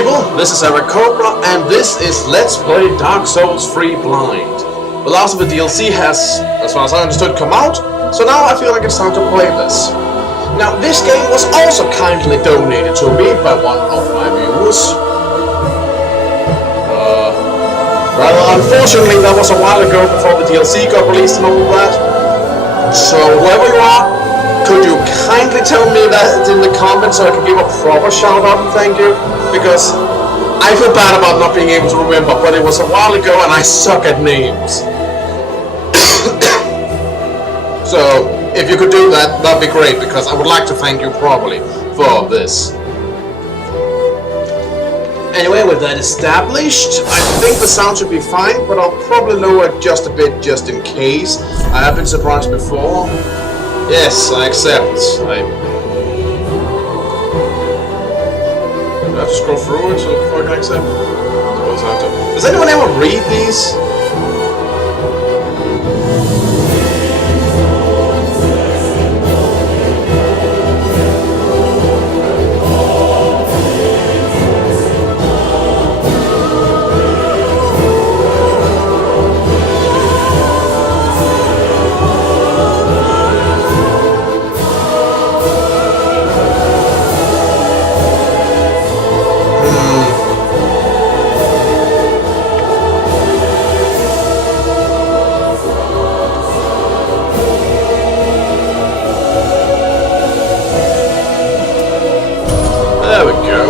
people, this is Eric Cobra, and this is Let's Play Dark Souls 3 Blind. The last of the DLC has, as far as I understood, come out, so now I feel like it's time to play this. Now, this game was also kindly donated to me by one of my viewers. Well, unfortunately, that was a while ago before the DLC got released and all that. So, whoever you are, could you kindly tell me that in the comments so I can give a proper shout out and thank you? Because I feel bad about not being able to remember, but it was a while ago and I suck at names. So, if you could do that, that'd be great, because I would like to thank you properly for this. Anyway, with that established, I think the sound should be fine, but I'll probably lower it just a bit just in case. I have been surprised before. Yes, I accept. Do I have to scroll through it before I can accept? I suppose I have to. Does anyone ever read these? There we go.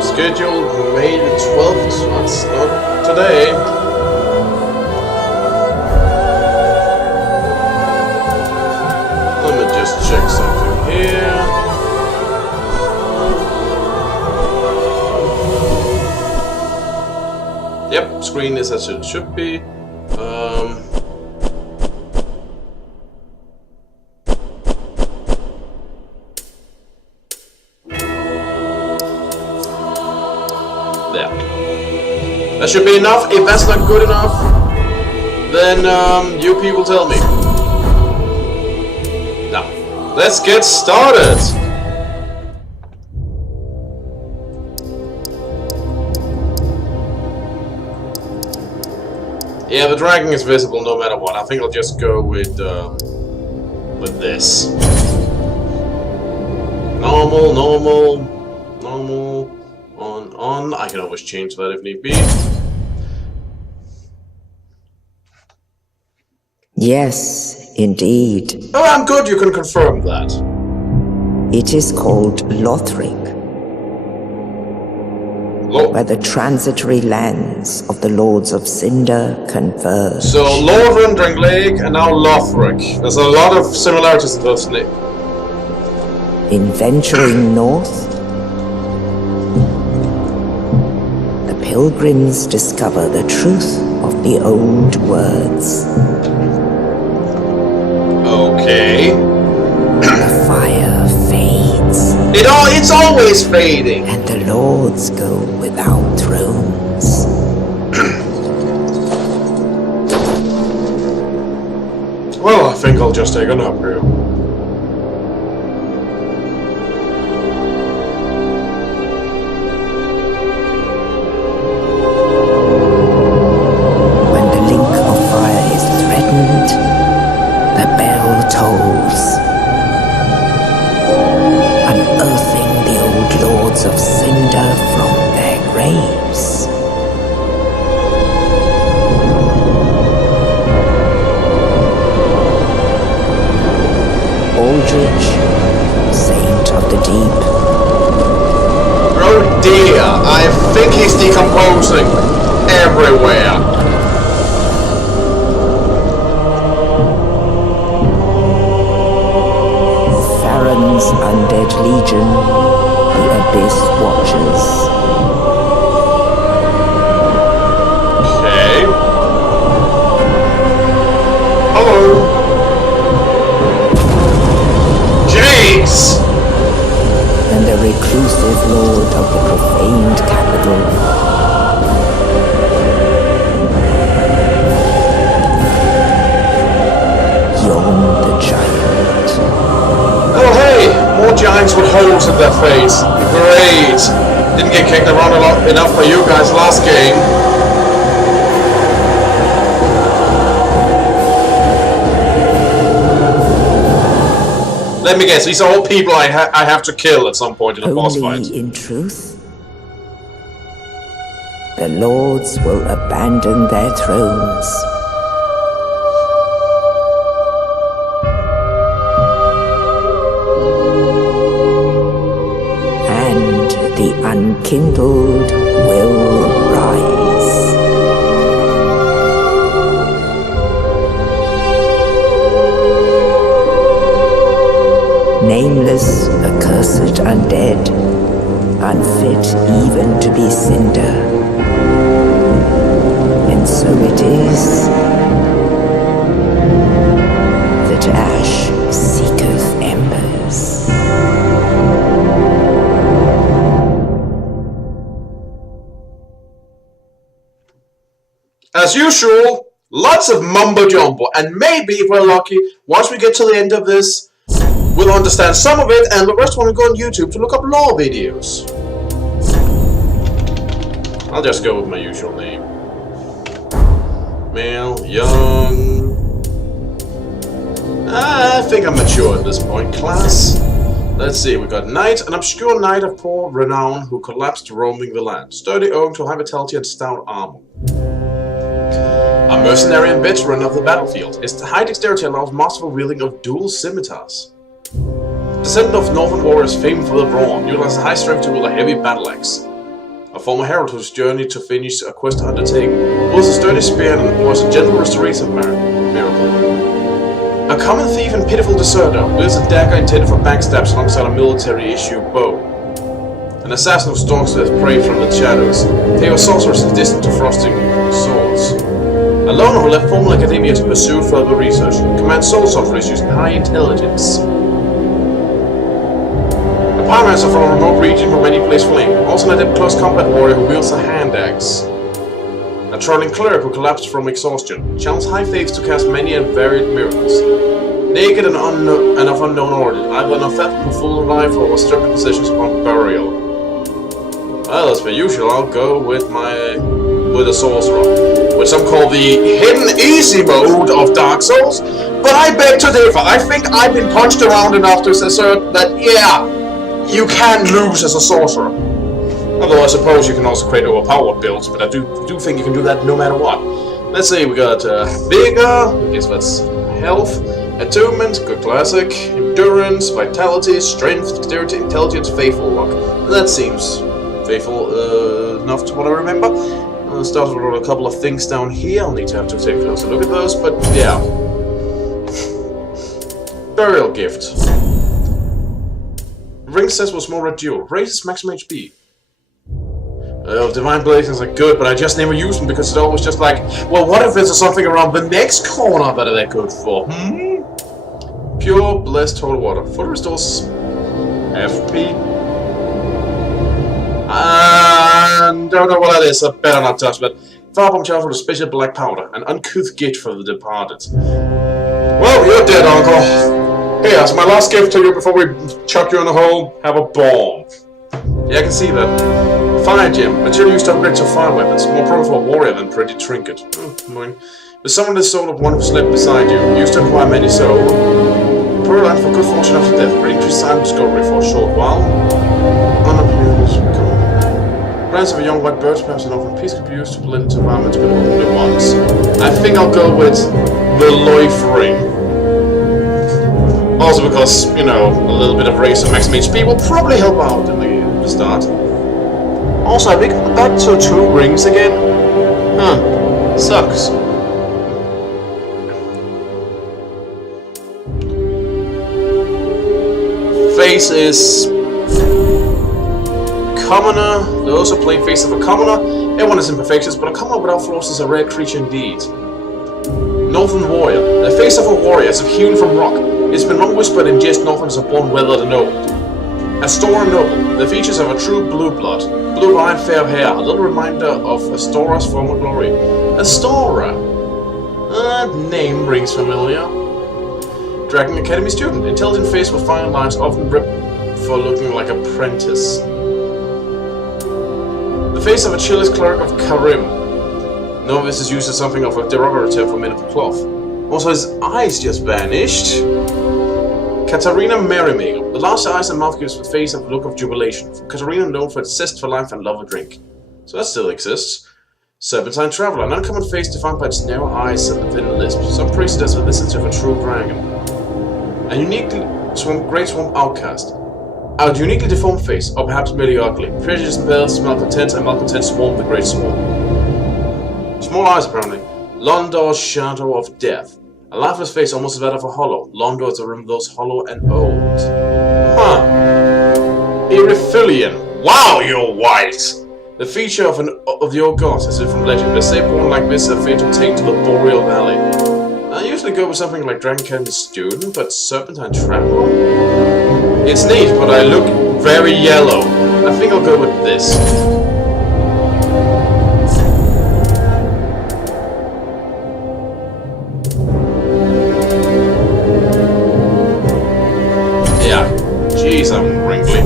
Scheduled May the 12th, that's not today. Let me just check something here. Yep, screen is as it should be. There. That should be enough. If that's not good enough, then you people tell me. Now, let's get started. Yeah, the dragon is visible no matter what. I think I'll just go with this. Normal, normal, normal, on. I can always change that if need be. Yes, indeed. Oh, I'm good. You can confirm that. It is called Lothric, where the transitory lands of the Lords of Cinder converge. So, Lordaeron, Drangleic, and now Lothric. There's a lot of similarities to those names. In venturing north, the pilgrims discover the truth of the old words. Okay. The fire fades. It's always fading. And the lords go without thrones. Well, I think I'll just take a nap here. When the link of fire is threatened, the bell tolls, unearthing the old Lords of Cinder from their graves. Aldrich, Saint of the Deep. Oh dear, I think he's decomposing everywhere. Farron's undead legion, the Abyss Watchers. Okay. Hello. Jace! And the reclusive lord of the profaned capital. enough for you guys last game. Let me guess, these are all people I have to kill at some point in a boss fight. Only in truth, the lords will abandon their thrones. And the unkindled will rise. Nameless, accursed undead, unfit even to be cinder. And so it is that ash seeketh embers. As usual, lots of mumbo jumbo, and maybe if we're lucky, once we get to the end of this, we'll understand some of it, and the rest want to go on YouTube to look up lore videos. I'll just go with my usual name. Male, young... I think I'm mature at this point. Class? Let's see, we got Knight, an obscure knight of poor renown who collapsed roaming the land, sturdy owing to high vitality and stout armor. A mercenary and veteran of the battlefield, his high dexterity allows masterful wielding of dual scimitars. Descendant of northern warriors famed for the brawn, utilizes high strength to wield a heavy battle axe. A former herald whose journey to finish a quest undertaken, wields a sturdy spear and was a gentle restorative miracle. A common thief and pitiful deserter, wields a dagger intended for backstabs alongside a military-issue bow. An assassin who stalks their prey from the shadows, favors sorcerers and distant to frosting swords. A loner who left formal academia to pursue further research, commands soul sorcerers using high intelligence. Pyromancer from a remote region where many place flame, also an adept close combat warrior who wields a hand axe. A trolling cleric who collapsed from exhaustion, channels high faith to cast many and varied miracles. Naked and of unknown origin, either an unfathomable fool alive or was stripping possessions upon burial. Well, as per usual, I'll go with a sorcerer, which some call the hidden easy mode of Dark Souls, but I beg to differ. I think I've been punched around enough to assert that, yeah, you can lose as a sorcerer. Although I suppose you can also create overpowered builds, but I do think you can do that no matter what. Let's see, we got Vigor, I guess that's health, Attunement, good classic, Endurance, Vitality, Strength, Dexterity, Intelligence, Faithful Luck. That seems faithful enough to what I remember. I'll start with a couple of things down here. I'll need to have to take a closer look at those, but yeah. Burial Gift. Ring says was more red dual. Raises maximum HP. Divine Blazings are good, but I just never use them because it's always just like, well, what if there's something around the next corner that they're good for? Pure Blessed Holy Water. Fully restores FP. Don't know what that is, I better not touch that. Firebomb charge with a special black powder. An uncouth gift for the departed. Well, you're dead, Uncle. Hey, that's my last gift to you before we chuck you in the hole. Have a bomb. Yeah, I can see that. Fire Gem. Material used to upgrade your fire weapons. More proper for a warrior than pretty trinket. With summon the soul of one who slept beside you. Used to acquire many soul. Pearl Land for good fortune after death. Bring increased time discovery for a short while. Brands of a young white birch, perhaps an often piece, could be used to blend into environments, but only once. I think I'll go with the Life Ring. Also because, you know, a little bit of raise and maximum HP will probably help out in the start. Also, I think back to 2 rings again. Sucks. Face is commoner. Those are plain face of a commoner. Everyone has imperfections, but a commoner without flaws is a rare creature indeed. Northern Warrior. The face of a warrior is hewn from rock. It's been long whispered in jest Northerns are born weathered and old. Astora Noble. The features of a true blue blood. Blue eye and fair hair. A little reminder of Astora's former glory. Astora. That name rings familiar. Dragon Academy student. Intelligent face with fine lines, often ripped for looking like apprentice. The face of a Chilis cleric of Karim. No, this is used as something of a derogatory term for men of cloth. Also, his eyes just vanished. Katarina Merrymaker. The large eyes and mouth gives the face of a look of jubilation. Katarina known for its zest for life and love of drink. So that still exists. Serpentine Traveler. An uncommon face defined by its narrow eyes and thin lisp. Some praise it as a visage of a true dragon. A uniquely great swamp outcast. A uniquely deformed face, or perhaps merely ugly. Prejudice impels malcontent, and malcontent swarm the great swarm. Small eyes, apparently. Londor's Shadow of Death. A lifeless face almost as that of a hollow. Londor is a room those hollow and old. Huh. Erythilian. Wow, you're white! The feature of the old gods, as if from legend. They say born like this are fate to take to the Boreal Valley. I usually go with something like Dragon Candy Student, but Serpentine Traveler? It's neat, but I look very yellow. I think I'll go with this. Yeah. Jeez, I'm wrinkly.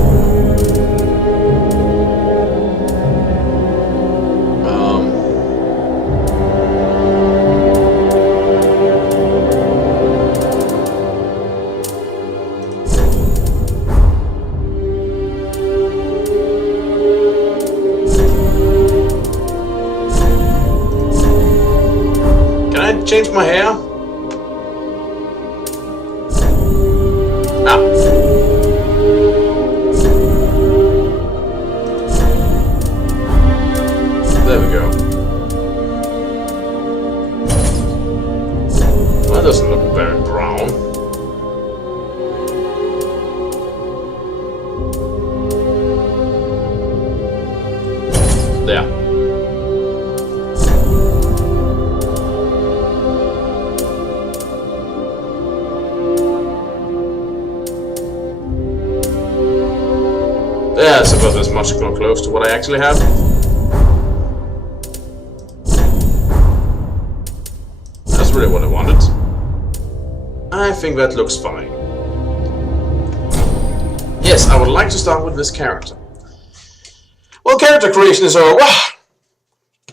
Change my hair? Ah. There we go. That doesn't look very brown. There. Yeah, I suppose that's much more close to what I actually have. That's really what I wanted. I think that looks fine. Yes, I would like to start with this character. Well, character creation is over.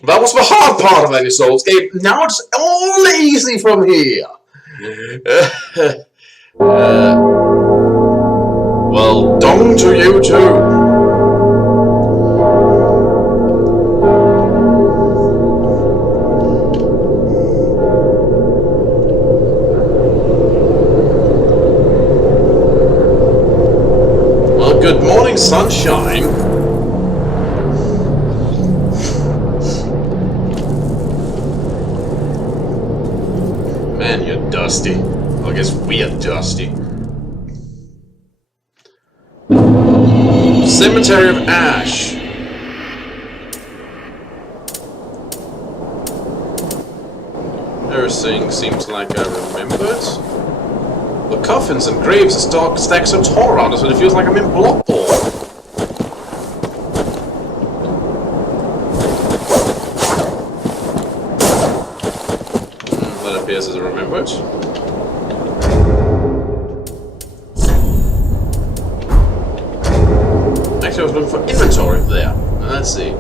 That was the hard part of any Souls game. Now it's all easy from here. Well, dong to you too. Well, good morning, sunshine. Man, you're dusty. Well, I guess we're dusty. Cemetery of Ash. Everything seems like I remembered. The coffins and graves are stacked so tall around us that it feels like I'm in Bloodborne. That appears as I remembered. Actually, I was looking for inventory there. Let's see.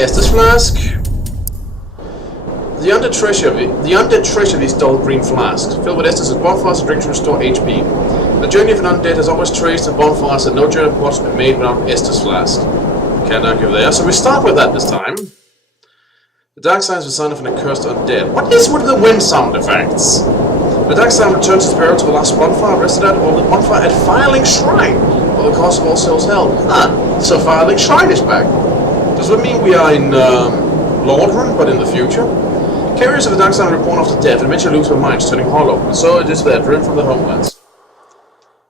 Estus Flask. The undead treasure of these dull green flasks. Filled with Estus and bonfires and drink to restore HP. The journey of an undead has always traced the bonfires and no journey of what's been made without Estus Flask. Can't argue there. So we start with that this time. The dark sign is the sign of an accursed undead. What is with the wind sound effects? The dark sign returns its bearer to the last bonfire rested at, or the bonfire at Firelink Shrine, or the cause of all souls hell. So Firelink Shrine is back. Does that mean we are in Lordran, but in the future? Carriers of the dark sign are born after death and eventually lose their minds, turning hollow, and so it is they are driven from their homelands.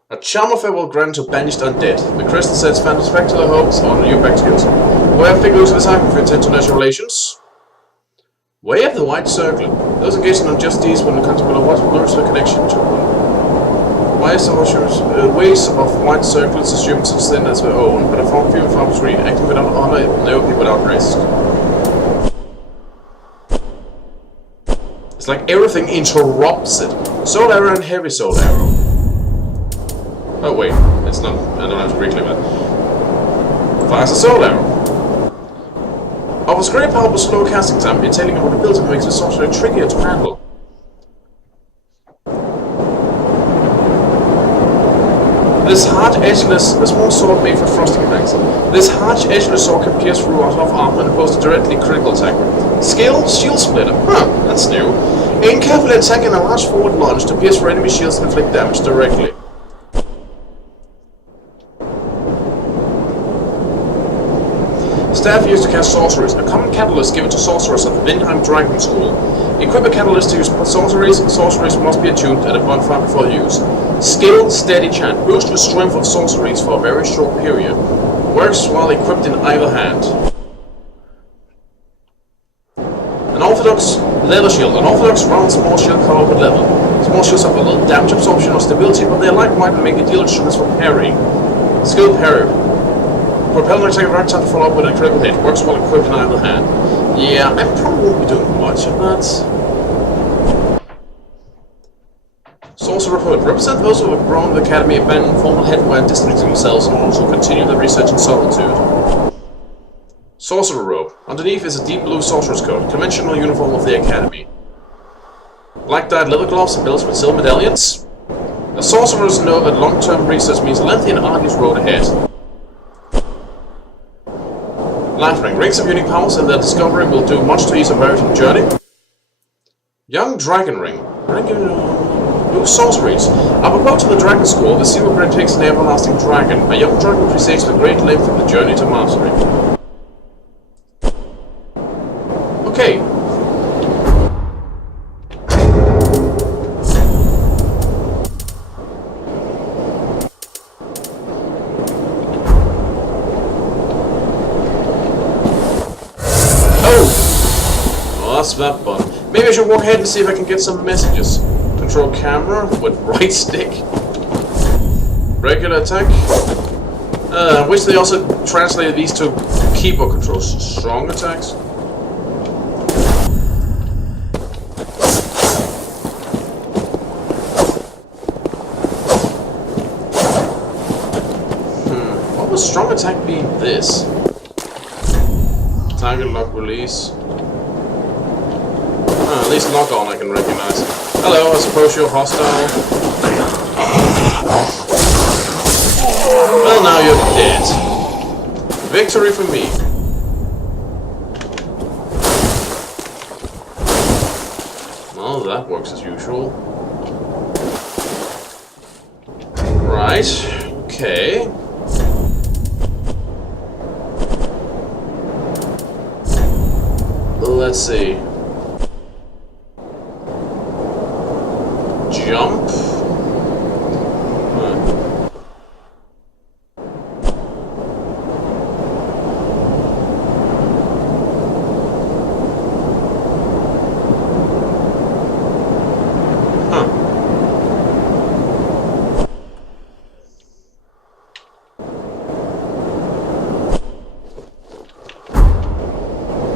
A charm of will grant to banished undead. The crystal sends phantoms back to their homes, or you back to yours. Way of figures of the cycle for international relations. Way of the White Circle. Those engaged in unjust deeds when the contemplate of what will lose their connection to them. Ways of White Circles assumed such sin as their own, but are found few and far between, acting without honor and never be without risk. It's like everything interrupts it. Soul Arrow and Heavy Soul Arrow. Oh wait, it's not. I don't have to quickly that. Fires a Soul Arrow. Most great power was slow casting time, entailing over the building makes the sorcerer trickier to handle. This hard, edgeless, a small sword made for frosting effects. This hard, edgeless sword can pierce through a lot of armor and oppose a directly critical attack. Skill, Shield Splitter. Huh, that's new. Aim carefully, attacking a large forward lunge to pierce through enemy shields and inflict damage directly. Staff used to cast sorceries, a common catalyst given to sorcerers at the Vindheim Dragon School. Equip a catalyst to use sorceries. Sorceries must be attuned at a bonfire before use. Skill, Steady Chant. Boost the strength of sorceries for a very short period. Works while equipped in either hand. An Orthodox Leather Shield. An Orthodox round small shield covered with leather. Small shields have a little damage absorption or stability, but they are likewise make ideal instruments for parrying. Skill, Parry. Propel an attack right time to follow up with a critical hit. Works while equipped in either hand. Yeah, I probably won't be doing much of that. Sorcerer Hood. Represent those who have grown the Academy, abandoned formal headwear, and distancing themselves in order to continue their research in solitude. Sorcerer Robe. Underneath is a deep blue sorcerer's coat, conventional uniform of the Academy. Black dyed leather gloves and belts with silver medallions. The sorcerers know that long-term research means a lengthy and arduous road ahead. Life Ring. Rings of unique powers and their discovery will do much to ease a marathon journey. Young Dragon Ring. New sorceries. Apropos to the Dragon School, the Silver Brain takes an everlasting dragon. A young dragon presaged the great length of the journey to mastery. Okay. That's that button. Maybe I should walk ahead and see if I can get some messages. Control camera with right stick. Regular attack. I wish they also translated these to keyboard controls. Strong attacks. What would strong attack be this? Target lock release. At least lock on I can recognize. Hello, I suppose you're hostile. Well, now you're dead. Victory for me. Well, that works as usual. Right. Okay. Let's see. Jump.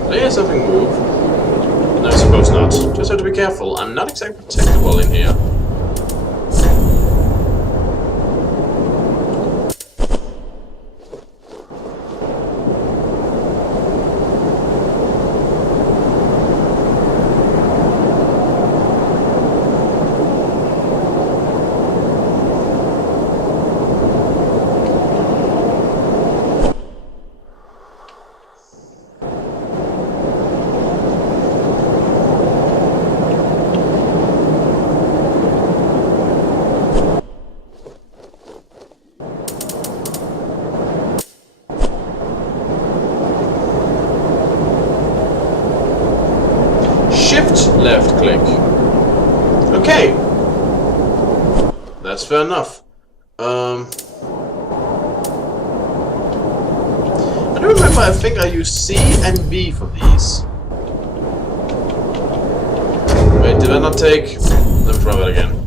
Did I hear something move? No, I suppose not. Just have to be careful. I'm not exactly protectable in here. Left click. Okay. That's fair enough. I don't remember, I think I used C and V for these. Wait, did I not take... Let me try that again.